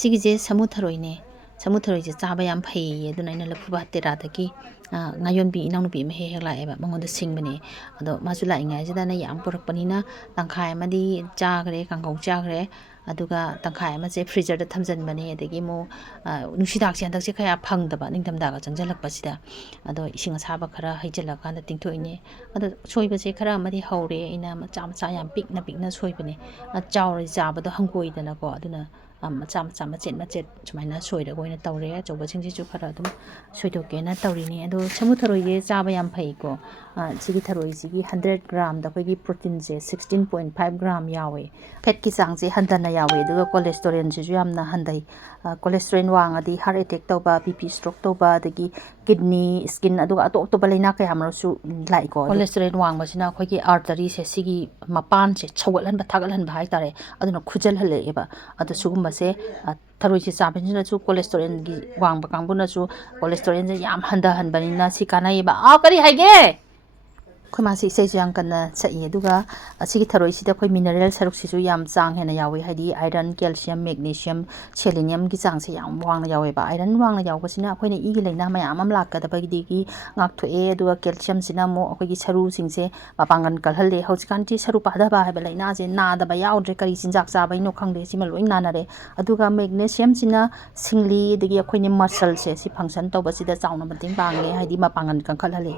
ꯁꯤꯒꯤꯁꯦ ꯁꯃꯨ ꯊꯔꯣꯏꯅꯦ ꯁꯃꯨ ꯊꯔꯣꯏꯁꯦ ꯆꯥꯕ ꯌꯥꯝ ꯐꯩꯌꯦ ꯑꯗꯨꯅ ꯑꯩꯅ ꯂꯐꯨꯕꯥ ꯇꯦꯔꯥꯗꯒꯤ ꯉꯥꯌꯣꯟꯕꯤ ꯏꯅꯥꯎꯅꯨꯄꯤ ꯑꯃ ꯍꯦꯛ ꯂꯥꯛꯑꯦꯕ ꯃꯉꯣꯟꯗ ꯁꯤꯡꯕꯅꯦ ꯑꯗꯣ ꯃꯥꯁꯨ ꯂꯥꯛꯏꯉꯩꯁꯤꯗꯅ ꯌꯥꯝ ꯄꯨꯔꯛꯄꯅꯤꯅ ꯇꯪꯈꯥꯏ ꯑꯃꯗꯤ ꯆꯥꯈ꯭ꯔꯦ ꯀꯥꯡꯍꯧ ꯆꯥꯈ꯭ꯔꯦ ꯑꯗꯨꯒ ꯇꯪꯈꯥꯏ ꯑꯃꯁꯦ ꯐ꯭ꯔꯤꯖꯔꯗ ꯊꯝꯖꯤꯟꯕꯅꯦ ꯑꯗꯒꯤ ꯑꯃꯨꯛ ꯅꯨꯡꯁꯤꯗꯥꯛꯁꯦ ꯍꯟꯗꯛꯁꯦ ꯀꯌꯥ ꯐꯪꯗꯕ ꯅꯤꯡꯊꯝꯊꯥꯒ ꯆꯪꯁꯤꯜꯂꯛꯄꯁꯤꯗ ꯑꯗꯣ ꯏꯁꯤꯡ ꯑꯁꯥꯕ ꯈꯔ ꯍꯩꯖꯤꯜꯂꯀꯥꯟꯗ ꯇꯤꯡꯊꯣꯛꯏꯅꯦ ꯑꯗꯣ ꯁꯣꯏꯕꯁꯦ ꯈꯔ ꯑꯃꯗꯤ ꯍꯧꯔꯦ ꯑꯩꯅ ꯃꯆꯥ ꯃꯆꯥ ꯌꯥꯝ ꯄꯤꯛꯅ ꯄꯤꯛꯅ ꯁꯣꯏꯕꯅꯦ ꯆꯥꯎꯔꯗꯤ ꯆꯥꯕꯗꯣ ꯍꯪꯒꯣꯏꯗꯅꯀꯣ ꯑꯗꯨꯅ ꯃꯆꯥ ꯃꯆꯥ ꯃꯆꯦꯠ ꯃꯆꯦꯠ ꯁꯨꯃꯥꯏꯅ ꯁꯣꯏꯔꯒ ꯑꯣꯏꯅ ꯇꯧꯔꯦ ꯑꯆꯧꯕꯁꯤꯡꯁꯤꯁꯨ ꯈꯔ ꯑꯗꯨꯝ ꯁꯣꯏꯗꯣꯛꯀꯦꯅ ꯇꯧꯔꯤꯅꯤ ꯑꯗꯣ ꯁꯃꯨ ꯊꯔꯣꯏꯁꯦ ꯆꯥꯕ ꯌꯥꯝ ꯐꯩꯀꯣ ꯁꯤꯒꯤ ꯊꯔꯣꯏꯁꯤꯒꯤ 100 ꯒ꯭ꯔꯥꯝꯗ ꯑꯩꯈꯣꯏꯒꯤ ꯄ꯭ꯔꯣꯇꯤꯟꯁꯦ 16.5 ꯒ꯭ꯔꯥꯝ ꯌꯥꯎꯋꯦ ꯐꯦꯠꯀꯤ ꯆꯥꯡꯁꯦ ꯍꯟꯊꯅ ꯌꯥꯎꯋꯦ ꯑꯗꯨꯒ ꯀꯣꯂꯦꯁꯇꯣꯔꯦꯜꯁꯤꯁꯨ ꯌꯥꯝꯅ ꯍꯟꯊꯩ ꯀꯣꯂꯦꯁꯇꯣꯔꯦꯜ ꯋꯥꯡꯉꯗꯤ ꯍꯥꯔꯠ ꯑꯦꯇꯦꯛ ꯇꯧꯕ ꯕꯤ ꯁꯇ꯭ꯔꯣꯛ ꯇꯧꯕ ꯑꯗꯒꯤ ꯀꯤꯗꯅꯤ ꯁ꯭ꯀꯤꯟ ꯑꯗꯨꯒ ꯑꯇꯣꯞ ꯑꯇꯣꯞꯄ ꯂꯩꯅꯥ ꯀꯌꯥ ꯑꯃꯁꯨ ꯂꯥꯛꯏꯀꯣ ꯀꯣꯂꯦꯁꯇꯣꯔꯦꯜ ꯋꯥꯡꯕꯁꯤꯅ ꯑꯩꯈꯣꯏꯒꯤ ꯑꯥꯔꯇꯔꯤꯁꯦ ꯁꯤꯒꯤ ꯃꯄꯥꯟꯁꯦ ꯁꯧꯒꯠꯍꯟꯕ ꯊꯥꯒꯠꯍꯟꯕ ꯍꯥꯏꯇꯥꯔꯦ ꯑꯗꯨꯅ ꯈꯨꯖꯜꯍꯜꯂꯛꯑꯦꯕ ꯑꯗꯣ ꯁꯤꯒꯨꯝꯕꯁꯦ ꯊꯔꯣꯏꯁꯦ ꯆꯥꯕꯁꯤꯅꯁꯨ ꯀꯣꯂꯦꯁꯇꯣꯔꯦꯜꯒꯤ ꯋꯥꯡꯕ ꯀꯥꯡꯕꯨꯅꯁꯨ ꯀꯣꯂꯦꯁꯇꯣꯔꯦꯜꯁꯦ ꯌꯥꯝ ꯍꯟꯊꯍꯟꯕꯅꯤꯅ ꯁꯤ ꯀꯥꯟꯅꯩꯌꯦꯕ ꯀꯔꯤ ꯍꯥꯏꯒꯦ ꯑꯩꯈꯣꯏ ꯃꯥꯁꯤ ꯏꯁꯩꯁꯨ ꯌꯥꯝ ꯀꯟꯅ ꯁꯛꯏ ꯑꯗꯨꯒ ꯑꯁꯤꯒꯤ ꯊꯔꯣꯏꯁꯤꯗ ꯑꯩꯈꯣꯏ ꯃꯤꯅꯔꯦꯜ ꯁꯔꯨꯛꯁꯤꯁꯨ ꯌꯥꯝ ꯆꯥꯡ ꯍꯦꯟꯅ ꯌꯥꯎꯋꯤ ꯍꯥꯏꯗꯤ ꯑꯥꯏꯔꯟ ꯀꯦꯜꯁꯤꯌꯝ ꯃꯦꯒꯅꯤꯁꯤꯌꯝ ꯁꯦꯂꯤꯅꯤꯌꯝꯒꯤ ꯆꯥꯡꯁꯦ ꯌꯥꯝ ꯋꯥꯡꯅ ꯌꯥꯎꯋꯦꯕ ꯑꯥꯏꯔꯟ ꯋꯥꯡꯅ ꯌꯥꯎꯕꯁꯤꯅ ꯑꯩꯈꯣꯏꯅ ꯏꯒꯤ ꯂꯩꯅꯥ ꯃꯌꯥꯝ ꯑꯃ ꯂꯥꯛꯀꯗꯕꯒꯤꯗꯒꯤ ꯉꯥꯛꯊꯣꯛꯑꯦ ꯑꯗꯨꯒ ꯀꯦꯜꯁꯤꯌꯝꯁꯤꯅ ꯑꯃꯨꯛ ꯑꯩꯈꯣꯏꯒꯤ ꯁꯔꯨꯁꯤꯡꯁꯦ ꯃꯄꯥꯡꯒꯜ ꯀꯜꯍꯜꯂꯦ ꯍꯧꯖꯤꯛꯀꯥꯟꯗꯤ ꯁꯔꯨ ꯄꯥꯙꯕ ꯍꯥꯏꯕ ꯂꯩꯅꯥꯁꯦ ꯅꯥꯗꯕ ꯌꯥꯎꯗ꯭ꯔꯦ ꯀꯔꯤ ꯆꯤꯟꯖꯥꯛ ꯆꯥꯕꯩꯅꯣ ꯈꯪꯗꯦ ꯁꯤꯃ ꯂꯣꯏ ꯅꯥꯅꯔꯦ ꯑꯗꯨꯒ ꯃꯦꯒꯅꯤꯁꯤꯌꯝꯁꯤꯅ ꯁꯤꯡꯂꯤ ꯑꯗꯒꯤ ꯑꯩꯈꯣꯏꯅ ꯃꯁꯜꯁꯦ ꯁꯤ ꯐꯪꯁꯟ ꯇꯧꯕꯁꯤꯗ ꯆꯥꯎꯅ ꯃꯇꯦꯡ ꯄꯥꯡꯉꯦ ꯍꯥꯏꯗꯤ ꯃꯄꯥꯡꯒꯜ ꯀꯟꯈꯠꯍꯜꯂꯦ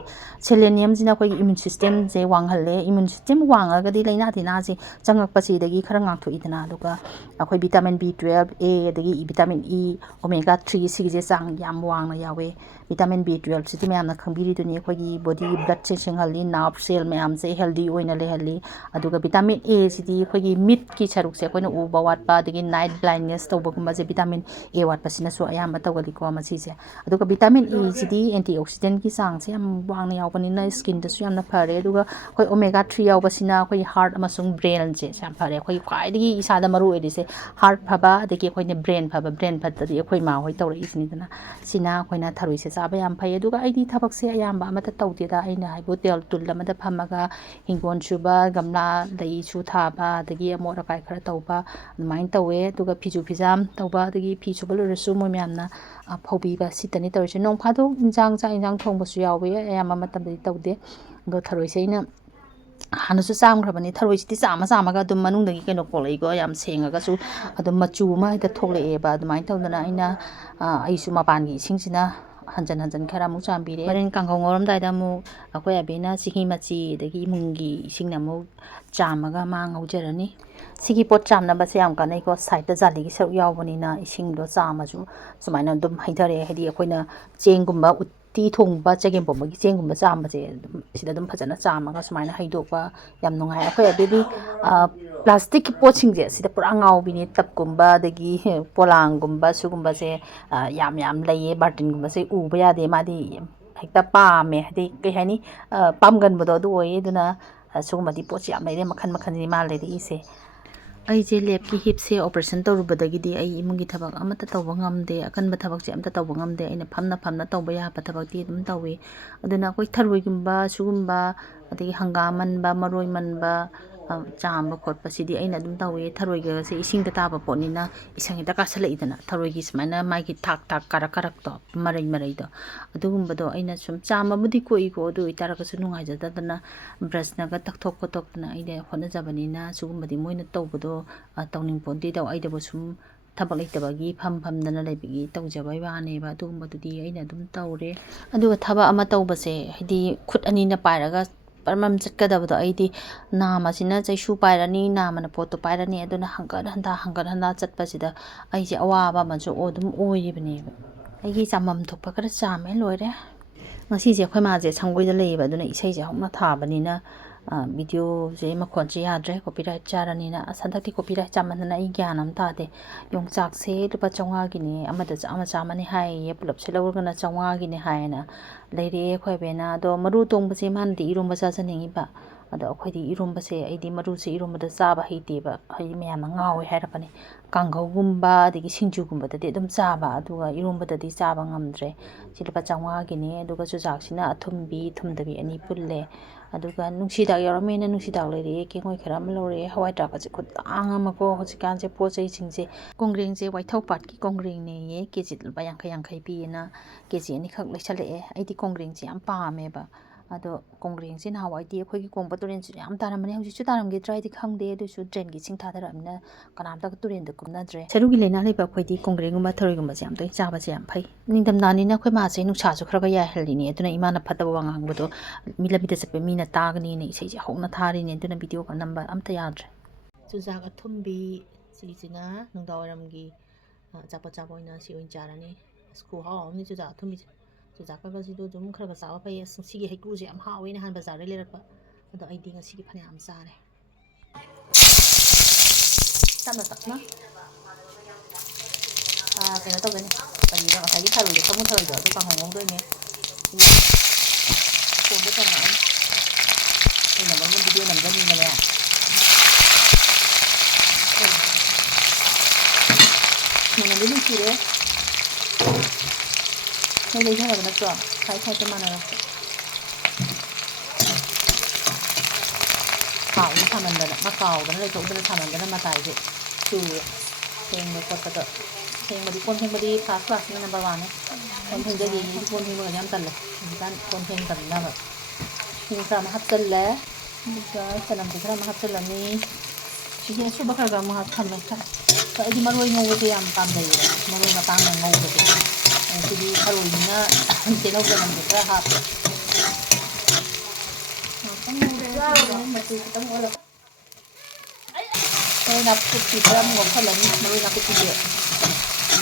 ꯁꯦꯂꯦꯅꯤꯌꯝꯁꯤꯅ ꯑꯩꯈꯣꯏꯒꯤ ꯏꯃ꯭ꯌꯨꯟ ꯁꯤꯁꯇꯦꯝꯁꯦ ꯋꯥꯡꯍꯜꯂꯦ ꯏꯃ꯭ꯌꯨꯟ ꯁꯤꯁꯇꯦꯝ ꯋꯥꯡꯉꯒꯗꯤ ꯂꯩꯅꯥ ꯇꯤꯟꯅꯥꯁꯦ ꯆꯪꯉꯛꯄꯁꯤꯗꯒꯤ ꯈꯔ ꯉꯥꯛꯊꯣꯛꯏꯗꯅ ꯑꯗꯨꯒ ꯑꯩꯈꯣꯏ ꯚꯤꯇꯥꯃꯤꯟ B12 A ꯑꯗꯒꯤ ꯚꯤꯇꯥꯃꯤꯟ E ꯑꯣꯃꯦꯒꯥ 3 ꯁꯤꯒꯤꯁꯦ ꯆꯥꯡ ꯌꯥꯝ ꯋꯥꯡꯅ ꯌꯥꯎꯋꯦ ꯚꯤꯇꯥꯃꯤꯟ B12 ꯁꯤꯗꯤ ꯃꯌꯥꯝꯅ ꯈꯪꯕꯤꯔꯤꯗꯨꯅꯤ ꯑꯩꯈꯣꯏꯒꯤ ꯕꯣꯗꯤ ꯕ꯭ꯂꯗꯁꯦ ꯁꯦꯡꯍꯜꯂꯤ ꯅꯥꯔꯚ ꯁꯦꯜ ꯃꯌꯥꯝꯁꯦ ꯍꯦꯜꯗꯤ ꯑꯣꯏꯅ ꯂꯩꯍꯜꯂꯤ ꯑꯗꯨꯒ ꯚꯤꯇꯥꯃꯤꯟ A ꯁꯤꯗꯤ ꯑꯩꯈꯣꯏꯒꯤ ꯃꯤꯠꯀꯤ ꯁꯔꯨꯛꯁꯦ ꯑꯩꯈꯣꯏꯅ ꯎꯕ ꯋꯥꯠꯄ ꯑꯗꯒꯤ ꯅꯥꯏꯠ ꯕ꯭ꯂꯥꯏꯟꯅꯦꯁ ꯇꯧꯕꯒꯨꯝꯕꯁꯦ ꯚꯤꯇꯥꯃꯤꯟ A ꯋꯥꯠꯄꯁꯤꯅꯁꯨ ꯑꯌꯥꯝꯕ ꯇꯧꯒꯜꯂꯤꯀꯣ ꯃꯁꯤꯁꯦ ꯑꯗꯨꯒ ꯚꯤꯇꯥꯃꯤꯟ E ꯁꯤꯗꯤ ꯑꯦꯟꯇꯤ ꯑꯣꯛꯁꯤꯗꯦꯟꯒꯤ ꯆꯥꯡꯁꯦ ꯌꯥꯝ ꯋꯥꯡꯅ ꯌꯥꯎꯕꯅꯤꯅ ꯁ꯭ꯀꯤꯟꯗꯁꯨ ꯌꯥꯝꯅ ꯐꯔꯦ ꯑꯗꯨꯒ ꯑꯩꯈꯣꯏ ꯑꯣꯃꯦꯒꯥ 3 ꯌꯥꯎꯕꯁꯤꯅ ꯑꯩꯈꯣꯏꯒꯤ ꯍꯥꯔꯠ ꯑꯃꯁꯨꯡ ꯕ꯭ꯔꯦꯟꯁꯦ ꯌꯥꯝ ꯐꯔꯦ ꯑꯩꯈꯣꯏꯒꯤ ꯈ꯭ꯋꯥꯏꯗꯒꯤ ꯏꯁꯥꯗ ꯃꯔꯨ ꯑꯣꯏꯔꯤꯁꯦ ꯍꯥꯔꯠ ꯐꯕ ꯑꯗꯒꯤ ꯑꯩꯈꯣꯏꯅ ꯕ꯭ꯔꯦꯟ ꯐꯕ ꯕ꯭ꯔꯦꯟ ꯐꯠꯇꯗꯤ ꯑꯩꯈꯣꯏ ꯃꯥ ꯍꯣꯏ ꯇꯧꯔꯛꯏꯁꯤꯅꯤꯗꯅ ꯁꯤꯅ ꯑꯩꯈꯣꯏꯅ ꯊꯔꯣꯏꯁꯦ ꯆꯥꯕ ꯌꯥꯝ ꯐꯩ ꯑꯗꯨꯒ ꯑꯩꯗꯤ ꯊꯕꯛꯁꯦ ꯑꯌꯥꯝꯕ ꯑꯃꯠꯇ ꯇꯧꯗꯦꯗ ꯑꯩꯅ ꯍꯥꯏꯕꯨ ꯇꯨꯜ ꯑꯃꯗ ꯐꯝꯃꯒ ꯍꯤꯡꯒꯣꯜ ꯁꯨꯕ ꯒꯝꯂꯥ ꯂꯩꯁꯨ ꯊꯥꯕ ꯑꯗꯒꯤ ꯑꯃꯣꯠ ꯑꯀꯥꯏ ꯈꯔ ꯇꯧꯕ ꯑꯗꯨꯃꯥꯏꯅ ꯇꯧꯋꯦ ꯑꯗꯨꯒ ꯐꯤꯁꯨ ꯐꯤꯖꯥꯝ ꯇꯧꯕ ꯑꯗꯒꯤ ꯐꯤ ꯁꯨꯕ ꯂꯣꯏꯔꯁꯨ ꯃꯣꯏ ꯃꯌꯥꯝꯅ ꯐꯧꯕꯤꯕ ꯁꯤꯇꯅꯤ ꯇꯧꯔꯤꯁꯦ ꯅꯣꯡ ꯐꯥꯗꯣꯛ ꯆꯥꯛ ꯏꯟꯖꯥꯡ ꯊꯣꯡꯕꯁꯨ ꯌꯥꯎꯋꯦ ꯑꯌꯥꯝꯕ ꯃꯇꯝꯗꯗꯤ ꯇꯧꯗꯦ ꯑꯗꯣ ꯊꯔꯣꯏꯁꯦ ꯑꯩꯅ ꯍꯥꯟꯅꯁꯨ ꯆꯥꯝꯈ꯭ꯔꯕꯅꯤ ꯊꯔꯣꯏꯁꯤꯗꯤ ꯆꯥꯝꯃꯒ ꯑꯗꯨꯝ ꯃꯅꯨꯡꯗꯒꯤ ꯀꯩꯅꯣ ꯀꯣꯛꯂꯛꯏꯀꯣ ꯌꯥꯝ ꯁꯦꯡꯉꯒꯁꯨ ꯑꯗꯨꯝ ꯃꯆꯨ ꯑꯃ ꯍꯦꯛꯇ ꯊꯣꯛꯂꯛꯑꯦꯕ ꯑꯗꯨꯃꯥꯏꯅ ꯇꯧꯗꯅ ꯑꯩꯅ ꯑꯩꯁꯨ ꯃꯄꯥꯟꯒꯤ ꯏꯁꯤꯡꯁꯤꯅ ꯍꯟꯖꯟ ꯍꯟꯖꯟ ꯈꯔ ꯑꯃꯨꯛ ꯆꯥꯝꯕꯤꯔꯦ ꯍꯣꯔꯦꯟ ꯀꯥꯡꯍꯧ ꯉꯧꯔꯝꯗꯥꯏꯗ ꯑꯃꯨꯛ ꯑꯩꯈꯣꯏ ꯑꯕꯦꯅ ꯆꯤꯡꯍꯤ ꯃꯆꯤ ꯑꯗꯒꯤ ꯏꯃꯨꯡꯒꯤ ꯏꯁꯤꯡꯅ ꯑꯃꯨꯛ ꯆꯥꯝꯃꯒ ꯃꯥ ꯉꯧꯖꯔꯅꯤ ꯁꯤꯒꯤ ꯄꯣꯠ ꯆꯥꯝꯅꯕꯁꯦ ꯌꯥꯝ ꯀꯥꯟꯅꯩꯀꯣ ꯁꯥꯏꯠꯇ ꯖꯥꯂꯤꯒꯤ ꯁꯔꯨꯛ ꯌꯥꯎꯕꯅꯤꯅ ꯏꯁꯤꯡꯗꯣ ꯆꯥꯝꯃꯁꯨ ꯁꯨꯃꯥꯏꯅ ꯑꯗꯨꯝ ꯍꯩꯊꯔꯛꯑꯦ ꯍꯥꯏꯗꯤ ꯑꯩꯈꯣꯏꯅ ꯆꯦꯡꯒꯨꯝꯕ ꯎꯠꯇꯤ ꯊꯣꯡꯕ ꯆꯒꯦꯝꯄꯣꯝꯕꯒꯤ ꯆꯦꯡꯒꯨꯝꯕ ꯆꯥꯝꯕꯁꯦ ꯑꯗꯨꯝ ꯁꯤꯗ ꯑꯗꯨꯝ ꯐꯖꯅ ꯆꯥꯝꯃꯒ ꯁꯨꯃꯥꯏꯅ ꯍꯩꯗꯣꯛꯄ ꯌꯥꯝ ꯅꯨꯡꯉꯥꯏ ꯑꯩꯈꯣꯏ ꯑꯗꯩꯗꯤ ꯄ꯭ꯂꯥꯁꯇꯤꯛꯀꯤ ꯄꯣꯠꯁꯤꯡꯁꯦ ꯁꯤꯗ ꯄꯨꯔꯥ ꯉꯥꯎꯕꯤꯅꯤ ꯇꯞꯀꯨꯝꯕ ꯑꯗꯒꯤ ꯄꯣꯂꯥꯡꯒꯨꯝꯕ ꯁꯤꯒꯨꯝꯕꯁꯦ ꯌꯥꯝ ꯂꯩꯌꯦ ꯕꯥꯔꯇꯤꯟꯒꯨꯝꯕꯁꯦ ꯎꯕ ꯌꯥꯗꯦ ꯃꯥꯗꯤ ꯍꯦꯛꯇ ꯄꯥꯝꯃꯦ ꯍꯥꯏꯗꯤ ꯀꯩ ꯍꯥꯏꯅꯤ ꯄꯥꯝꯒꯟꯕꯗꯣ ꯑꯗꯨ ꯑꯣꯏꯌꯦ ꯑꯗꯨꯅ ꯁꯤꯒꯨꯝꯕꯗꯤ ꯄꯣꯠꯁꯦ ꯌꯥꯝ ꯂꯩꯔꯦ ꯃꯈꯟ ꯃꯈꯟꯁꯤ ꯃꯥ ꯂꯩꯔꯛꯏꯁꯦ ꯑꯩꯁꯦ ꯂꯦꯞꯀꯤ ꯍꯤꯞꯁꯦ ꯑꯣꯄꯔꯦꯁꯟ ꯇꯧꯔꯨꯕꯗꯒꯤꯗꯤ ꯑꯩ ꯏꯃꯨꯡꯒꯤ ꯊꯕꯛ ꯑꯃꯠꯇ ꯇꯧꯕ ꯉꯝꯗꯦ ꯑꯀꯟꯕ ꯊꯕꯛꯁꯦ ꯑꯝꯇ ꯇꯧꯕ ꯉꯝꯗꯦ ꯑꯩꯅ ꯐꯝꯅ ꯇꯧꯕ ꯌꯥꯕ ꯊꯕꯛꯇꯤ ꯑꯗꯨꯝ ꯇꯧꯋꯤ ꯑꯗꯨꯅ ꯑꯩꯈꯣꯏ ꯊꯔꯣꯏꯒꯨꯝꯕ ꯁꯤꯒꯨꯝꯕ ꯑꯗꯒꯤ ꯍꯪꯒꯥꯝ ꯃꯟꯕ ꯃꯔꯣꯏ ꯃꯟꯕ ꯆꯥꯝꯕ ꯈꯣꯠꯄꯁꯤꯗꯤ ꯑꯩꯅ ꯑꯗꯨꯝ ꯇꯧꯋꯤ ꯊꯔꯣꯏꯒꯁꯦ ꯏꯁꯤꯡꯗ ꯇꯥꯕ ꯄꯣꯠꯅꯤꯅ ꯏꯁꯪ ꯍꯦꯛꯇ ꯀꯥꯁꯜꯂꯛꯏꯗꯅ ꯊꯔꯣꯏꯒꯤ ꯁꯨꯃꯥꯏꯅ ꯃꯥꯒꯤ ꯊꯥꯛ ꯀꯥꯔꯛꯇꯣ ꯃꯔꯩꯗꯣ ꯑꯗꯨꯒꯨꯝꯕꯗꯣ ꯑꯩꯅ ꯁꯨꯝ ꯆꯥꯝꯃꯕꯨꯗꯤ ꯀꯣꯛꯏꯀꯣ ꯑꯗꯨ ꯑꯣꯏꯇꯥꯔꯒꯁꯨ ꯅꯨꯡꯉꯥꯏꯖꯗꯗꯅ ꯕ꯭ꯔꯁꯅꯒ ꯇꯛꯊꯣꯛ ꯈꯣꯠꯇꯣꯛꯇꯅ ꯑꯩꯅ ꯍꯣꯠꯅꯖꯕꯅꯤꯅ ꯁꯤꯒꯨꯝꯕꯗꯤ ꯃꯣꯏꯅ ꯇꯧꯕꯗꯣ ꯇꯧꯅꯤꯡꯄꯣꯟꯇꯦꯗꯣ ꯑꯩꯗꯕꯨ ꯁꯨꯝ ꯊꯕꯛ ꯂꯩꯇꯕꯒꯤ ꯐꯝꯗꯅ ꯂꯩꯕꯒꯤ ꯇꯧꯖꯕꯩ ꯋꯥꯅꯦꯕ ꯑꯗꯨꯒꯨꯝꯕꯗꯨꯗꯤ ꯑꯩꯅ ꯑꯗꯨꯝ ꯇꯧꯔꯦ ꯑꯗꯨꯒ ꯊꯕꯛ ꯑꯃ ꯇꯧꯕꯁꯦ ꯍꯥꯏꯗꯤ ꯈꯨꯠ ꯑꯅꯤꯅ ꯄꯥꯏꯔꯒ ꯄꯔꯃꯝ ꯆꯠꯀꯗꯕꯗꯣ ꯑꯩꯗꯤ ꯅꯥꯝꯃꯁꯤꯅ ꯆꯩꯁꯨ ꯄꯥꯏꯔꯅꯤ ꯅꯥꯝꯃꯅ ꯄꯣꯠꯇꯣ ꯄꯥꯏꯔꯅꯤ ꯑꯗꯨꯅ ꯍꯪꯒꯠ ꯍꯟꯗꯥ ꯆꯠꯄꯁꯤꯗ ꯑꯩꯁꯦ ꯑꯋꯥꯕ ꯑꯃꯁꯨ ꯑꯗꯨꯝ ꯑꯣꯏꯔꯤꯕꯅꯦꯕ ꯑꯩꯒꯤ ꯆꯥꯝꯐꯝ ꯊꯣꯛꯄ ꯈꯔ ꯆꯥꯝꯃꯦ ꯂꯣꯏꯔꯦ ꯉꯁꯤꯁꯦ ꯑꯩꯈꯣꯏ ꯃꯥꯁꯦ ꯁꯪꯒꯣꯏꯗ ꯂꯩꯌꯦꯕ ꯑꯗꯨꯅ ꯏꯁꯩꯁꯦ ꯍꯧꯅ ꯊꯥꯕꯅꯤꯅ ꯚꯤꯗꯤꯑꯣꯁꯦ ꯃꯈꯣꯟꯁꯦ ꯌꯥꯗ꯭ꯔꯦ ꯀꯣꯄꯤꯔꯥꯏꯠ ꯆꯥꯔꯅꯤꯅ ꯍꯟꯗꯛꯇꯤ ꯀꯣꯄꯤꯔꯥꯏꯠ ꯆꯥꯃꯟꯗꯅ ꯑꯩ ꯒ꯭ꯌꯥꯟ ꯑꯃ ꯇꯥꯗꯦ ꯌꯣꯡꯆꯥꯛꯁꯦ ꯂꯨꯄꯥ 500ꯒꯤꯅꯦ ꯑꯃꯗ ꯆꯥꯝꯃꯅꯤ ꯍꯥꯏꯌꯦ ꯄꯨꯂꯞꯁꯦ ꯂꯧꯔꯒꯅ 500ꯒꯤꯅꯦ ꯍꯥꯏꯌꯦꯅ ꯂꯩꯔꯛꯑꯦ ꯑꯩꯈꯣꯏ ꯑꯕꯦꯅ ꯑꯗꯣ ꯃꯔꯨ ꯇꯣꯡꯕꯁꯦ ꯃꯥꯅꯗꯤ ꯏꯔꯣꯝꯕ ꯆꯥꯖꯅꯤꯡꯉꯤꯕ ꯑꯗꯣ ꯑꯩꯈꯣꯏꯗꯤ ꯏꯔꯣꯝꯕꯁꯦ ꯑꯩꯗꯤ ꯃꯔꯨꯁꯦ ꯏꯔꯣꯝꯕꯗ ꯆꯥꯕ ꯍꯩꯇꯦꯕ ꯍꯥꯏꯗꯤ ꯃꯌꯥꯝꯅ ꯉꯥꯎꯋꯦ ꯍꯥꯏꯔꯛꯀꯅꯤ ꯀꯥꯡꯍꯧꯒꯨꯝꯕ ꯑꯗꯒꯤ ꯁꯤꯡꯖꯨꯒꯨꯝꯕꯗꯗꯤ ꯑꯗꯨꯝ ꯆꯥꯕ ꯑꯗꯨꯒ ꯏꯔꯣꯝꯕꯗꯗꯤ ꯆꯥꯕ ꯉꯝꯗ꯭ꯔꯦ ꯁꯤ ꯂꯨꯄꯥ 500ꯒꯤꯅꯦ ꯑꯗꯨꯒ ꯆꯨꯖꯥꯛꯁꯤꯅ ꯑꯊꯨꯝꯕꯤ ꯊꯨꯝꯗꯕꯤ ꯑꯅꯤ ꯄꯨꯜꯂꯦ ꯑꯗꯨꯒ ꯅꯨꯡꯁꯤꯗꯥꯛ ꯌꯥꯎꯔꯝꯃꯦꯅ ꯅꯨꯡꯁꯤꯗꯥꯛ ꯂꯩꯔꯛꯑꯦ ꯀꯦꯡꯉꯣꯏ ꯈꯔ ꯑꯃ ꯂꯧꯔꯛꯑꯦ ꯍꯋꯥꯏ ꯊꯔꯥꯛꯀꯁꯦ ꯈꯨꯇꯥꯡ ꯑꯃꯀꯣ ꯍꯧꯖꯤꯛꯀꯥꯟꯁꯦ ꯄꯣꯠ ꯆꯩꯁꯤꯡꯁꯦ ꯀꯣꯡꯒ꯭ꯔꯦꯡꯁꯦ ꯋꯥꯏꯊꯧꯄꯥꯠꯀꯤ ꯀꯣꯡꯒ꯭ꯔꯦꯡꯅꯦꯌꯦ ꯀꯦꯖꯤ ꯂꯨꯄꯥ 50 ꯄꯤꯌꯦꯅ ꯀꯦꯖꯤ ꯑꯅꯤꯈꯛ ꯂꯩꯁꯜꯂꯛꯑꯦ ꯑꯩꯗꯤ ꯀꯣꯡꯒ꯭ꯔꯦꯡꯁꯦ ꯌꯥꯝ ꯄꯥꯝꯃꯦꯕ ꯑꯗꯣ ꯀꯣꯡꯒ꯭ꯔꯦꯡꯁꯦ ꯅꯍꯥꯟꯋꯥꯏꯗꯤ ꯑꯩꯈꯣꯏꯒꯤ ꯀꯣꯡꯕ ꯇꯨꯔꯦꯟꯁꯨ ꯌꯥꯝ ꯇꯥꯔꯝꯕꯅꯦ ꯍꯧꯖꯤꯛꯁꯨ ꯇꯥꯔꯝꯈꯤꯗ꯭ꯔꯥ ꯍꯥꯏꯗꯤ ꯈꯪꯗꯦ ꯑꯗꯨꯁꯨ ꯗ꯭ꯔꯦꯟꯒꯤ ꯏꯁꯤꯡ ꯊꯥꯗꯔꯛꯑꯕꯅꯤꯅ ꯀꯅꯥꯝꯇ ꯇꯨꯔꯦꯟꯗ ꯀꯨꯝꯅꯗ꯭ꯔꯦ ꯁꯔꯨꯒꯤ ꯂꯥꯏꯅꯥ ꯂꯩꯕ ꯑꯩꯈꯣꯏꯗꯤ ꯀꯣꯡꯒ꯭ꯔꯦꯡꯒꯨꯝꯕ ꯊꯔꯣꯏꯒꯨꯝꯕꯁꯦ ꯌꯥꯝ ꯇꯣꯏꯅ ꯆꯥꯕꯁꯦ ꯌꯥꯝ ꯐꯩ ꯅꯤꯡꯊꯝꯊꯥꯅꯤꯅ ꯑꯩꯈꯣꯏ ꯃꯥꯁꯦ ꯅꯨꯡꯁꯥꯁꯨ ꯈꯔ ꯌꯥꯏꯍꯜꯂꯤꯅꯦ ꯑꯗꯨꯅ ꯏꯃꯥꯅ ꯐꯠꯇꯕ ꯋꯥ ꯉꯥꯡꯕꯗꯣ ꯂꯝꯕꯤꯗ ꯆꯠꯄ ꯃꯤꯅ ꯇꯥꯒꯅꯤꯅ ꯏꯁꯩꯁꯦ ꯍꯧꯅ ꯊꯥꯔꯤꯅꯦ ꯑꯗꯨꯅ ꯚꯤꯗꯤꯑꯣꯒ ꯅꯝꯕ ꯑꯝꯇ ꯌꯥꯗ꯭ꯔꯦ ꯆꯨꯖꯥꯛ ꯑꯊꯨꯝꯕꯤ ꯁꯤꯁꯤꯅ ꯅꯨꯡꯗꯥꯡꯋꯥꯏꯔꯝꯒꯤ ꯑꯆꯥꯄꯣꯠ ꯆꯥꯕ ꯑꯣꯏꯅ ꯁꯤ ꯑꯣꯏꯅ ꯆꯥꯔꯅꯤ ꯈꯨꯍꯥꯎ ꯑꯃꯅꯤ ꯆꯨꯖꯥꯛ ꯑꯊꯨꯝꯕꯤꯁꯦ ꯆꯨꯖꯥꯛꯀꯒꯁꯤ도 ꯑꯗꯨꯝ ꯈꯔ ꯆꯥꯕ ꯐꯩ ꯁꯤꯒꯤ ꯍꯩꯀ꯭ꯔꯨꯁꯦ ꯌꯥꯝ ꯍꯥꯎꯋꯦ ꯅꯍꯥꯟ ꯕꯖꯥꯔꯗꯩ ꯂꯩꯔꯛꯄ ꯑꯗꯣ ꯑꯩꯗꯤ ꯉꯁꯤꯒꯤ ꯐꯅꯌꯥꯝ ꯆꯥꯔꯦ ꯇꯞꯅ ꯇꯞꯅ ꯀꯩꯅꯣ ꯇꯧꯗꯣꯏꯅꯦ ꯀꯔꯤꯗꯣ ꯉꯁꯥꯏꯒꯤ ꯊꯔꯣꯏꯗꯣ ꯁꯃꯨ ꯊꯔꯣꯏꯗꯣ ꯑꯗꯨ ꯀꯥꯡꯍꯧ ꯉꯧꯗꯣꯏꯅꯦ ꯐꯣꯟꯗ ꯇꯝꯃꯛꯑꯅꯤ ꯑꯩꯅ ꯃꯔꯣꯟ ꯚꯤꯗꯤꯑꯣ ꯅꯝꯖꯅꯤꯡꯕꯅꯦ ꯃꯅꯝꯗꯤ ꯅꯨꯡꯁꯤꯔꯦ ꯅꯣꯏ ꯂꯩꯖꯔꯕ ꯅꯠꯇ꯭ꯔꯣ ꯁꯥꯏꯠꯇ ꯃꯥꯟꯅꯔ ꯀꯥꯎꯗ ꯊꯥꯃꯟꯗꯅ ꯀꯥꯎꯗꯅ ꯂꯩꯊꯣꯛꯗꯅ ꯊꯥꯃꯟꯗꯅ ꯃꯇꯥꯏꯁꯦ ꯆꯨꯔꯦ ꯐꯦꯡꯕ ꯈꯣꯠꯄꯗ ꯐꯦꯡꯕꯗꯤ ꯀꯣꯟ ꯐꯦꯡꯕꯗꯤ ꯐꯥꯔꯁ ꯀ꯭ꯂꯥꯁꯅꯤ ꯅꯝꯕꯔ 1ꯅꯦ ꯀꯣꯟ ꯐꯦꯡꯖꯒꯦꯗꯤ ꯀꯣꯟ ꯐꯦꯡꯕꯒꯗꯤ ꯌꯥꯝ ꯇꯜꯂꯦ ꯍꯧꯖꯤꯛꯀꯥꯟ ꯀꯣꯟ ꯐꯦꯡꯗꯕꯅꯕ ꯁꯤꯡ ꯈꯔ ꯑꯃ ꯍꯥꯞꯆꯤꯜꯂꯦ ꯑꯗꯨꯒ ꯆꯅꯝꯁꯦ ꯈꯔ ꯑꯃ ꯍꯥꯞꯆꯤꯜꯂꯅꯤ ꯁꯤꯁꯦ ꯑꯁꯨꯕ ꯈꯔ ꯑꯃ ꯊꯝꯃꯦ ꯑꯩꯗꯤ ꯃꯔꯣꯏ ꯉꯧꯕꯁꯦ ꯌꯥꯝ ꯄꯥꯝꯖꯩꯌꯦ ꯃꯔꯣꯏ ꯃꯄꯥꯡꯅ ꯉꯧꯕꯁꯦ ꯁꯤꯗꯤ ꯊꯔꯣꯏꯅꯤꯅ ꯇꯤꯜꯍꯧ ꯆꯅꯝꯁꯦ ꯈꯔ ꯍꯥꯞꯄꯦ ꯃꯆꯨ ꯈꯤꯇꯪ ꯑꯣꯜꯂꯛ ꯃꯔꯣꯏ ꯅꯥꯀꯨꯞꯄꯤ ꯈꯔ ꯑꯃꯨꯛ ꯉꯧꯁꯜꯂꯅꯤ ꯃꯔꯣꯏ ꯅꯥꯀꯨꯞꯄꯤꯁꯦ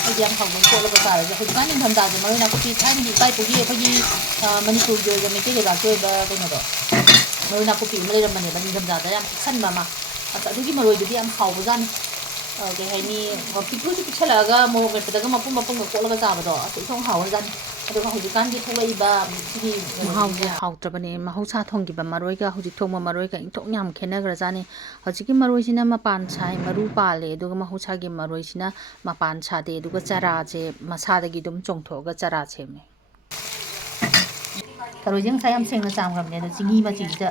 ꯑꯩꯗꯤ ꯌꯥꯝ ꯍꯥꯎꯅ ꯀꯣꯠꯂꯒ ꯆꯥꯔꯁꯦ ꯍꯧꯖꯤꯛꯀꯥꯟ ꯅꯤꯡꯊꯝꯊꯥꯁꯦ ꯃꯔꯣꯏ ꯅꯥꯀꯨꯞꯄꯤ ꯊꯥꯏꯅꯒꯤ ꯏꯄꯥ ꯏꯄꯨꯒꯤ ꯑꯩꯈꯣꯏꯒꯤ ꯃꯅꯤꯄꯨꯔꯒꯤ ꯑꯣꯏꯕ ꯃꯩꯇꯩ ꯂꯩꯕꯥꯛꯀꯤ ꯑꯣꯏꯕ ꯀꯩꯅꯣꯗꯣ ꯃꯔꯣꯏ ꯅꯥꯀꯨꯞꯄꯤ ꯑꯃ ꯂꯩꯔꯝꯕꯅꯦꯕ ꯅꯤꯡꯊꯝꯊꯥꯗ ꯌꯥꯝ ꯄꯤꯛꯁꯟꯕ ꯑꯃ ꯑꯗꯨꯒꯤ ꯃꯔꯣꯏꯗꯨꯗꯤ ꯌꯥꯝ ꯍꯥꯎꯕꯖꯥꯠꯅꯤ ꯀꯩ ꯍꯥꯏꯅꯤ ꯄꯤꯛꯇ꯭ꯔꯨꯁꯨ ꯄꯤꯛꯁꯜꯂꯛꯑꯒ ꯃꯣꯔꯣꯛ ꯃꯦꯠꯄꯗꯒ ꯃꯄꯨꯝꯒ ꯀꯣꯠꯂꯒ ꯆꯥꯕꯗꯣ ꯏꯊꯣꯡ ꯍꯥꯎꯔꯖꯥꯠꯅꯤ ꯑꯗꯨꯒ ꯍꯧꯖꯤꯛꯀꯥꯟꯒꯤ ꯊꯣꯛꯂꯛꯏꯕ ꯁꯤꯒꯤ ꯃꯍꯥꯎꯁꯦ ꯍꯥꯎꯇ꯭ꯔꯕꯅꯦ ꯃꯍꯧꯁꯥ ꯊꯣꯡꯈꯤꯕ ꯃꯔꯣꯏꯒ ꯍꯧꯖꯤꯛ ꯊꯣꯡꯕ ꯃꯔꯣꯏꯒ ꯏꯟꯊꯣꯛ ꯌꯥꯝ ꯈꯦꯠꯅꯈ꯭ꯔꯖꯥꯠꯅꯤ ꯍꯧꯖꯤꯛꯀꯤ ꯃꯔꯣꯏꯁꯤꯅ ꯃꯄꯥꯟ ꯁꯥꯏ ꯃꯔꯨ ꯄꯥꯜꯂꯦ ꯑꯗꯨꯒ ꯃꯍꯧꯁꯥꯒꯤ ꯃꯔꯣꯏꯁꯤꯅ ꯃꯄꯥꯟ ꯁꯥꯗꯦ ꯑꯗꯨꯒ ꯆꯔꯥꯁꯦ ꯃꯁꯥꯗꯒꯤ ꯑꯗꯨꯝ ꯆꯣꯡꯊꯣꯛꯑꯒ ꯆꯔꯥ ꯁꯦꯝꯃꯦ ꯊꯔꯣꯏꯁꯦ ꯉꯁꯥꯏ ꯌꯥꯝ ꯁꯦꯡꯅ ꯆꯥꯝꯈ꯭ꯔꯕꯅꯦ ꯑꯗꯣ ꯆꯤꯡꯍꯤ ꯃꯆꯤꯁꯤꯗ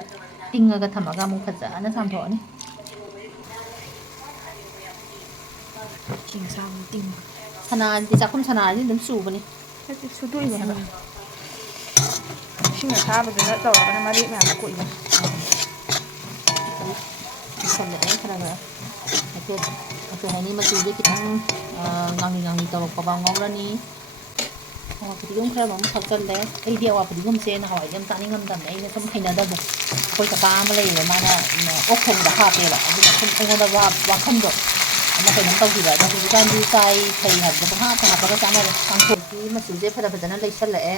ꯇꯤꯡꯉꯒ ꯊꯝꯃꯒ ꯑꯃꯨꯛ ꯐꯖꯅ ꯆꯥꯝꯊꯣꯛꯑꯅꯤ ꯁꯅꯥꯗꯤ ꯆꯥꯛꯈꯨꯝ ꯁꯅꯥꯗꯤ ꯑꯗꯨꯝ ꯆꯨꯕꯅꯤ ꯁꯨꯗꯣꯛꯏꯅꯦ ꯍꯥꯏꯕ ꯏꯁꯤꯡ ꯑꯁꯥꯕꯗꯨꯅ ꯇꯧꯔꯒꯅ ꯃꯔꯦꯛ ꯃꯌꯥꯝ ꯀꯣꯛꯏꯅꯦ ꯆꯜꯂꯛꯑꯦ ꯈꯔ ꯍꯥꯏꯐꯦꯠ ꯀꯩ ꯍꯥꯏꯅꯤ ꯃꯆꯨꯁꯦ ꯈꯤꯇꯪ ꯉꯥꯡꯂꯤ ꯇꯧꯔꯛꯄ ꯐꯥꯎ ꯉꯧꯔꯅꯤ ꯑꯋꯥ ꯐꯗꯤꯒꯣꯝ ꯈꯔ ꯑꯃꯨꯛ ꯊꯥꯛꯆꯜꯂꯦ ꯑꯩꯗꯤ ꯑꯋꯥ ꯐꯗꯤꯒꯣꯝꯁꯦ ꯅꯍꯥꯟꯋꯥꯏꯗꯤ ꯌꯥꯝ ꯆꯥꯅꯤꯡꯉꯝꯗꯕꯅꯦ ꯑꯩꯅ ꯁꯨꯝ ꯍꯩꯅꯗꯕꯗꯣ ꯑꯩꯈꯣꯏ ꯀꯀꯥ ꯑꯃ ꯂꯩꯌꯦꯕ ꯃꯥꯅ ꯑꯣꯛ ꯊꯣꯡꯕꯗ ꯍꯥꯞꯄꯦꯕ ꯑꯗꯨꯅ ꯁꯨꯝ ꯑꯩꯉꯣꯟꯗ ꯋꯥꯈꯟꯗꯣ ꯑꯃ ꯀꯩꯅꯣꯝ ꯇꯧꯈꯤꯕ ꯑꯗꯣ ꯍꯧꯖꯤꯛꯀꯥꯟꯗꯤ ꯆꯥꯏ ꯐꯩ ꯍꯥꯏꯕꯗꯣ ꯄꯪꯍꯥꯞꯇ ꯍꯥꯞꯄꯒ ꯆꯥꯅꯔꯦ ꯀꯥꯡꯁꯣꯏꯒꯤ ꯃꯆꯨꯁꯦ ꯐꯖꯅ ꯂꯩꯁꯜꯂꯛꯑꯦ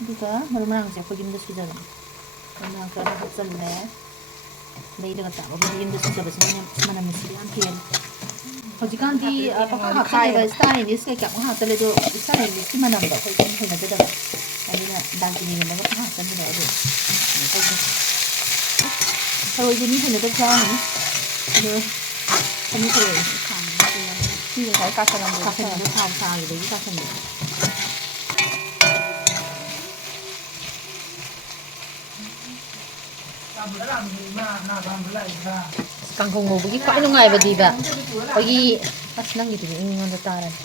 ꯑꯗꯨꯒ ꯃꯔꯨ ꯃꯔꯥꯡꯁꯦ ꯑꯩꯈꯣꯏ ꯌꯨꯝꯗ ꯁꯨꯖꯕꯅꯦ ꯃꯔꯨ ꯃꯔꯥꯡ ꯈꯔ ꯍꯥꯞꯆꯜꯂꯦ ꯂꯩꯔꯒ ꯆꯥꯕꯕꯨꯗꯤ ꯌꯨꯝꯗ ꯁꯨꯖꯕꯁꯤꯅ ꯃꯅꯝ ꯅꯨꯡꯁꯤꯕ ꯌꯥꯝ ꯍꯦꯜꯂꯦ ꯍꯧꯖꯤꯛꯀꯥꯟꯗꯤ ꯄꯪꯍꯥꯞ ꯍꯥꯞꯆꯜꯂꯦꯕ ꯏꯁꯇꯥꯔ ꯏꯅꯤꯁ ꯀꯩꯀꯥ ꯄꯪꯍꯥꯞ ꯍꯥꯞꯆꯜꯂꯦ ꯑꯗꯣ ꯏꯁꯇꯥꯔ ꯏꯅꯤꯁꯀꯤ ꯃꯅꯝꯗꯣ ꯑꯩꯈꯣꯏ ꯁꯨꯝ ꯍꯩꯅꯖꯗꯕ ꯑꯗꯨꯅ ꯗꯥꯜꯆꯤꯅꯤꯒꯨꯝꯕꯒ ꯄꯪꯍꯥꯞ ꯍꯥꯞꯆꯟꯕꯗꯣ ꯑꯗꯨ ꯊꯔꯣꯏꯁꯦ ꯃꯤ ꯍꯩꯅꯗꯕꯁꯨ ꯌꯥꯎꯔꯝꯒꯅꯤ ꯑꯗꯣ ꯁꯃꯨ ꯊꯔꯣꯏ ꯁꯤ ꯉꯁꯥꯏ ꯀꯥꯁꯜꯂꯝꯗ꯭ꯔꯗꯤ ꯀꯥꯁꯟꯕꯗꯣ ꯊꯥꯎ ꯁꯥꯈꯤꯕꯒꯤ ꯀꯥꯁꯟꯕꯗꯣ ꯀꯥꯡꯍꯧ ꯉꯧꯕꯒꯤ ꯈ꯭ꯋꯥꯏ ꯅꯨꯡꯉꯥꯏꯕꯗꯤꯕ ꯑꯩꯈꯣꯏꯒꯤ ꯑꯁ ꯅꯪꯒꯤꯗꯨꯗꯤ ꯑꯩꯉꯣꯟꯗ ꯇꯥꯔꯅꯤ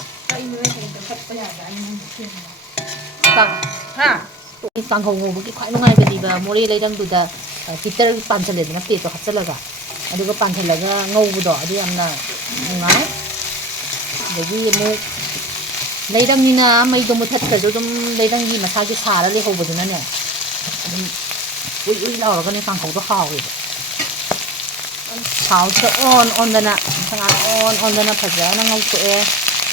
ꯀꯥꯡꯍꯧ ꯉꯧꯕꯒꯤ ꯈ꯭ꯋꯥꯏ ꯅꯨꯡꯉꯥꯏꯕꯗꯤꯕ ꯃꯣꯔꯦ ꯂꯩꯔꯪꯗꯨꯗ ꯍꯤꯇꯔ ꯄꯥꯟꯁꯤꯜꯂꯦꯗꯅ ꯄ꯭ꯂꯦꯠꯇꯣ ꯍꯥꯞꯆꯤꯜꯂꯒ ꯑꯗꯨꯒ ꯄꯥꯟꯁꯤꯜꯂꯒ ꯉꯧꯕꯗꯣ ꯑꯗꯨ ꯌꯥꯝꯅ ꯅꯨꯡꯉꯥꯏ ꯑꯗꯒꯤ ꯑꯃꯨꯛ ꯂꯩꯔꯪꯅꯤꯅ ꯃꯩꯗꯣ ꯃꯨꯊꯠꯈ꯭ꯔꯁꯨ ꯑꯗꯨꯝ ꯂꯩꯔꯪꯒꯤ ꯃꯁꯥꯒꯤ ꯁꯥꯔ ꯂꯩꯍꯧꯕꯗꯨꯅꯅꯦ ꯑꯗꯨꯝ ꯎꯏ ꯎꯏ ꯂꯥꯎꯔꯒꯅꯦ ꯀꯥꯡꯍꯧꯗꯣ ꯍꯥꯎꯋꯦꯕ ꯊꯥꯎꯁꯤꯗ ꯑꯣꯟꯗꯅ ꯑꯣꯟꯗꯅ ꯐꯖꯅ ꯉꯧꯊꯣꯛꯑꯦ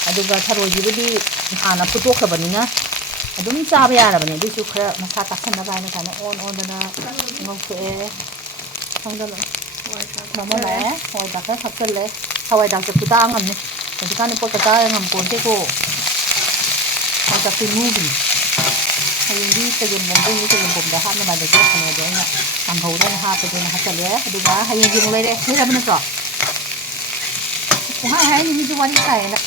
ꯑꯗꯨꯒ ꯊꯔꯣꯏꯁꯤꯕꯨꯗꯤ ꯍꯥꯟꯅ ꯐꯨꯠꯇꯣꯛꯈ꯭ꯔꯕꯅꯤꯅ ꯑꯗꯨꯝ ꯆꯥꯕ ꯌꯥꯔꯕꯅꯦ ꯑꯗꯨꯏꯁꯨ ꯈꯔ ꯃꯁꯥ ꯇꯥꯁꯟꯅꯕ ꯍꯥꯏꯅ ꯁꯨꯃꯥꯏꯅ ꯑꯣꯟꯗꯅ ꯉꯧꯊꯣꯛꯑꯦ ꯃꯃꯜꯂꯛꯑꯦ ꯍꯋꯥꯏꯗꯥꯛ ꯈꯔ ꯍꯥꯞꯆꯜꯂꯦ ꯍꯋꯥꯏꯗꯥꯛꯁꯦ ꯈꯨꯇꯥꯡ ꯑꯃꯅꯤ ꯍꯧꯖꯤꯛꯀꯥꯟꯗꯤ ꯄꯣꯠꯀ ꯆꯥ ꯉꯝꯄꯣꯟꯇꯦꯀꯣ ꯍꯋꯥꯏꯗꯥꯛ ꯆꯦꯡꯃꯨꯒꯤꯅꯤ ꯍꯌꯦꯡꯗꯤ ꯆꯒꯦꯝꯄꯣꯝꯗꯣꯏꯅꯤ ꯆꯒꯦꯝꯄꯣꯝꯗ ꯍꯥꯞꯅꯕ ꯂꯩꯔꯛꯄꯅꯦ ꯑꯗꯣ ꯑꯩꯅ ꯀꯥꯡꯍꯧꯗ ꯑꯣꯏꯅ ꯍꯥꯞꯄꯒꯦꯅ ꯍꯥꯞꯆꯜꯂꯦ ꯑꯗꯨꯒ ꯍꯌꯦꯡꯗꯤ ꯑꯃꯨꯛ ꯂꯩꯔꯕ ꯅꯠꯇ꯭ꯔꯣ ꯄꯨꯡꯍꯥꯏ ꯍꯥꯏꯅꯤ ꯃꯤꯁꯨ ꯋꯥꯔꯤ ꯁꯥꯏꯌꯦꯅ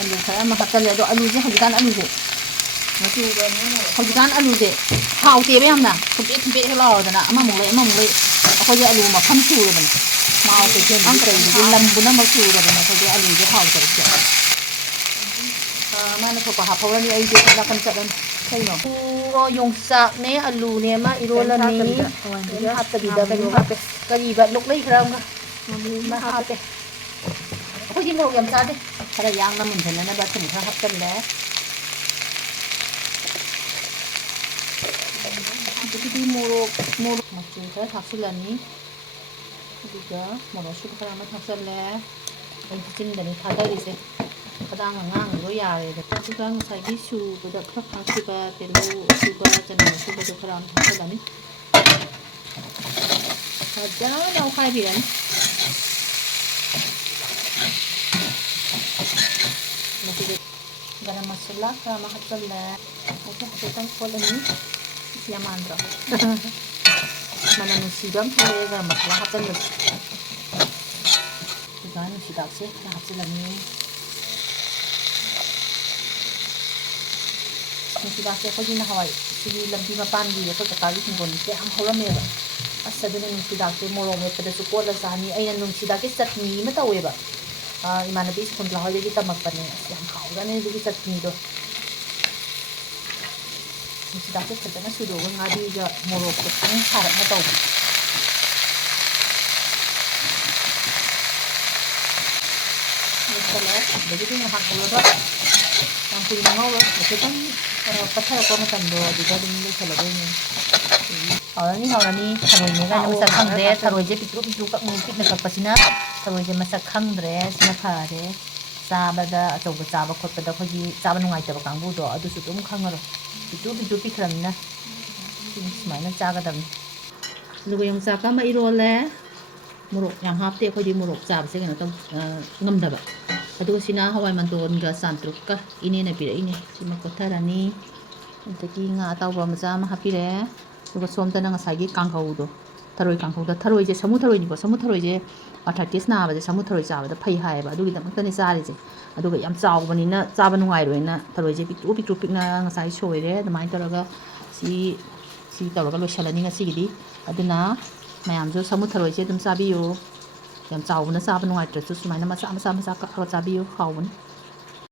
ꯑꯂꯨ ꯈꯔ ꯑꯃ ꯍꯥꯞꯆꯜꯂꯦ ꯑꯗꯣ ꯑꯂꯨꯁꯦ ꯍꯧꯖꯤꯛꯀꯥꯟ ꯑꯂꯨꯁꯦ ꯍꯧꯖꯤꯛꯀꯥꯟ ꯑꯂꯨꯁꯦ ꯍꯥꯎꯇꯦꯕ ꯌꯥꯝꯅ ꯊꯨꯝꯄꯦꯠ ꯊꯨꯝꯄꯦꯠ ꯍꯦꯛ ꯂꯥꯎꯔꯗꯅ ꯑꯃꯃꯨꯛ ꯂꯩ ꯑꯩꯈꯣꯏꯁꯦ ꯑꯂꯨ ꯃꯐꯝ ꯁꯨꯔꯕꯅꯦ ꯃꯥꯎ ꯀꯩꯊꯦꯜꯗꯒꯤ ꯀꯩꯗꯒꯤ ꯂꯝ ꯄꯨꯝꯅꯃꯛ ꯁꯨꯔꯕꯅꯦ ꯑꯩꯈꯣꯏꯁꯦ ꯑꯂꯨꯁꯦ ꯍꯥꯎꯇꯕꯁꯦ ꯃꯥꯅ ꯊꯣꯛꯄ ꯍꯥꯞꯍꯧꯔꯅꯤ ꯑꯩꯁꯦ ꯅꯥꯀꯟ ꯆꯠꯂꯅꯤ ꯀꯩꯅꯣ ꯌꯣꯡꯆꯥꯛꯅꯦ ꯑꯂꯨꯅꯦ ꯑꯃ ꯏꯔꯣꯜꯂꯅꯤ ꯀꯔꯤꯝ ꯍꯥꯞꯇꯕꯤꯗ ꯀꯩꯅꯣ ꯍꯥꯞꯄꯦ ꯀꯔꯤꯕ ꯂꯣꯛꯂꯩ ꯈꯔ ꯑꯃ ꯍꯥꯞꯄꯦ ꯑꯩꯈꯣꯏꯗꯤ ꯃꯣꯔꯣꯛ ꯌꯥꯝ ꯆꯥꯗꯦ ꯈꯔ ꯌꯥꯡꯅ ꯃꯨꯟꯊꯅꯅꯕ ꯊꯨꯝ ꯈꯔ ꯍꯥꯞꯆꯜꯂꯦ ꯑꯗꯒꯤꯗꯤ ꯃꯣꯔꯣꯛ ꯃꯆꯨ ꯈꯔ ꯊꯥꯛꯆꯤꯜꯂꯅꯤ ꯑꯗꯨꯒ ꯃꯣꯔꯣꯛ ꯑꯁꯨꯕ ꯈꯔ ꯑꯃ ꯊꯥꯛꯆꯜꯂꯦ ꯑꯩ ꯆꯤꯟꯗꯅꯤ ꯊꯥꯗꯔꯤꯁꯦ ꯈꯗꯥꯡꯅ ꯉꯥꯡꯕꯗꯣ ꯌꯥꯔꯦꯗ ꯑꯗꯨꯒ ꯉꯁꯥꯏꯒꯤ ꯁꯨꯕꯗ ꯈꯔ ꯈꯥꯛꯈꯤꯕ ꯇꯤꯜꯍꯧ ꯑꯁꯨꯕ ꯆꯅꯝ ꯑꯁꯨꯕꯗꯣ ꯈꯔ ꯑꯃ ꯊꯥꯛꯆꯜꯂꯅꯤ ꯐꯖꯅ ꯑꯣꯠꯈꯥꯏꯕꯤꯔꯅꯤ ꯃꯁꯤꯗ ꯒꯔꯝ ꯃꯁꯥꯂꯥ ꯈꯔ ꯑꯃ ꯍꯥꯞꯆꯜꯂꯦ ꯍꯥꯏꯐꯦꯠꯇꯪ ꯊꯣꯠꯂꯅꯤ ꯌꯥꯝ ꯃꯥꯟꯗ꯭ꯔꯣ ꯃꯅꯝ ꯅꯨꯡꯁꯤꯕ ꯑꯃ ꯊꯣꯛꯂꯛꯑꯦ ꯒꯔꯝ ꯃꯁꯥꯂꯥ ꯍꯥꯞꯆꯟꯕꯁꯦ ꯑꯗꯨꯒ ꯅꯨꯡꯁꯤꯗꯥꯛꯁꯦ ꯈꯔ ꯍꯥꯞꯆꯤꯜꯂꯅꯤ ꯅꯨꯡꯁꯤꯗꯥꯛꯁꯦ ꯑꯩꯈꯣꯏꯒꯤ ꯅꯍꯥꯟꯋꯥꯏ ꯁꯤꯒꯤ ꯂꯝꯕꯤ ꯃꯄꯥꯟꯒꯤ ꯑꯩꯈꯣꯏ ꯀꯀꯥꯒꯤ ꯍꯤꯡꯒꯣꯜꯁꯦ ꯌꯥꯝ ꯍꯧꯔꯝꯃꯦꯕ ꯑꯁ ꯑꯗꯨꯅ ꯅꯨꯡꯁꯤꯗꯥꯛꯁꯦ ꯃꯣꯔꯣꯛ ꯃꯦꯠꯄꯗꯁꯨ ꯀꯣꯠꯂ ꯆꯥꯅꯤ ꯑꯩꯅ ꯅꯨꯡꯁꯤꯗꯥꯛꯀꯤ ꯆꯠꯅꯤ ꯑꯃ ꯇꯧꯋꯦꯕ ꯏꯃꯥꯟꯅꯕꯤ ꯁ꯭ꯀꯨꯟꯗ ꯍꯣꯏꯗꯒꯤ ꯇꯝꯃꯛꯄꯅꯦ ꯑꯁ ꯌꯥꯝ ꯍꯥꯎꯖꯥꯅꯤ ꯑꯗꯨꯒꯤ ꯆꯠꯅꯤꯗꯣ ꯅꯨꯡꯁꯤꯗꯥꯛꯁꯦ ꯐꯖꯅ ꯁꯨꯗꯣꯛꯑꯒ ꯉꯥꯔꯤꯒ ꯃꯣꯔꯣꯛꯇꯣ ꯈꯤꯇꯪ ꯁꯥꯔꯞꯅ ꯇꯧꯕ ꯑꯗꯒꯤꯗꯤ ꯉꯥꯏꯍꯥꯛ ꯉꯧꯔꯒ ꯌꯥꯝ ꯀꯨꯏꯅ ꯉꯧꯔꯣꯏ ꯍꯥꯏꯐꯦꯠꯇꯪ ꯄꯠꯊꯔꯛꯄ ꯃꯇꯝꯗꯣ ꯑꯗꯨꯗ ꯑꯗꯨꯝ ꯂꯣꯏꯁꯤꯜꯂꯗꯣꯏꯅꯦ ꯍꯥꯎꯔꯅꯤ ꯊꯔꯣꯏꯅꯦ ꯀꯥꯏꯅ ꯃꯁꯛ ꯈꯪꯗ꯭ꯔꯦ ꯊꯔꯣꯏꯁꯦ ꯄꯤꯛꯇ꯭ꯔꯨ ꯄꯤꯛꯅ ꯀꯛꯄꯁꯤꯅ ꯊꯔꯣꯏꯁꯦ ꯃꯁꯛ ꯈꯪꯗ꯭ꯔꯦ ꯁꯤꯅ ꯐꯔꯦ ꯆꯥꯕꯗ ꯑꯆꯧꯕ ꯆꯥꯕ ꯈꯣꯠꯄꯗ ꯑꯩꯈꯣꯏꯒꯤ ꯆꯥꯕ ꯅꯨꯡꯉꯥꯏꯇꯕ ꯀꯥꯡꯕꯨꯗꯣ ꯑꯗꯨꯁꯨ ꯑꯗꯨꯝ ꯈꯪꯉꯔꯣꯏ ꯄꯤꯛꯇ꯭ꯔꯨ ꯄꯤꯛꯈ꯭ꯔꯕꯅꯤ나 ꯁꯨꯃꯥꯏꯅ ꯆꯥꯒꯗꯕꯅꯤ ꯑꯗꯨꯒ ꯌꯣꯡꯆꯥꯛ ꯑꯃ ꯏꯔꯣꯜꯂꯦ ꯃꯣꯔꯣꯛ ꯌꯥꯝ ꯍꯥꯞꯇꯦ ꯑꯩꯈꯣꯏꯗꯤ ꯃꯣꯔꯣꯛ ꯆꯥꯕꯁꯦ ꯀꯩꯅꯣ ꯇꯧ ꯉꯝꯗꯕ ꯑꯗꯨꯒ ꯁꯤꯅ ꯍꯋꯥꯏ ꯃꯇꯣꯟꯒ ꯆꯥꯟꯇ꯭ꯔꯨꯛꯀ ꯏꯅꯦꯅ ꯄꯤꯔꯛꯏꯅꯦ ꯁꯤꯃ ꯀꯣꯠꯊꯔꯅꯤ ꯑꯗꯒꯤ ꯉꯥ ꯑꯇꯥꯎꯕ ꯃꯆꯥ ꯑꯃ ꯍꯥꯞꯄꯤꯔꯛꯑꯦ ꯑꯗꯨꯒ ꯁꯣꯝꯗꯅ ꯉꯁꯥꯏꯒꯤ ꯀꯥꯡꯍꯧꯗꯣ ꯊꯔꯣꯏ ꯀꯥꯡꯍꯧꯗ ꯊꯔꯣꯏꯁꯦ ꯁꯃꯨ ꯊꯔꯣꯏꯅꯤꯀꯣ ꯁꯃꯨ ꯊꯔꯣꯏꯁꯦ ꯑꯥꯔꯊ꯭ꯔꯥꯏꯇꯤꯁ ꯅꯥꯕꯁꯦ ꯁꯃꯨ ꯊꯔꯣꯏ ꯆꯥꯕꯗ ꯐꯩ ꯍꯥꯏꯌꯦꯕ ꯑꯗꯨꯒꯤꯗꯃꯛꯇꯅꯦ ꯆꯥꯔꯤꯁꯦ ꯑꯗꯨꯒ ꯌꯥꯝ ꯆꯥꯎꯕꯅꯤꯅ ꯆꯥꯕ ꯅꯨꯡꯉꯥꯏꯔꯣꯏꯅ ꯊꯔꯣꯏꯁꯦ ꯄꯤꯛꯇ꯭ꯔꯨ ꯄꯤꯛꯅ ꯉꯁꯥꯏ ꯁꯣꯏꯔꯦ ꯑꯗꯨꯃꯥꯏꯅ ꯇꯧꯔꯒ ꯁꯤ ꯇꯧꯔꯒ ꯂꯣꯏꯁꯤꯜꯂꯅꯤ ꯉꯁꯤꯒꯤꯗꯤ ꯑꯗꯨꯅ ꯃꯌꯥꯝꯁꯨ ꯁꯃꯨ ꯊꯔꯣꯏꯁꯦ ꯑꯗꯨꯝ ꯆꯥꯕꯤꯌꯨ ꯌꯥꯝ ꯆꯥꯎꯕꯅ ꯆꯥꯕ ꯅꯨꯡꯉꯥꯏꯇ꯭ꯔꯁꯨ ꯁꯨꯃꯥꯏꯅ ꯃꯆꯥ ꯀꯛꯑꯒ ꯆꯥꯕꯤꯌꯨ ꯍꯥꯎꯕꯅꯤ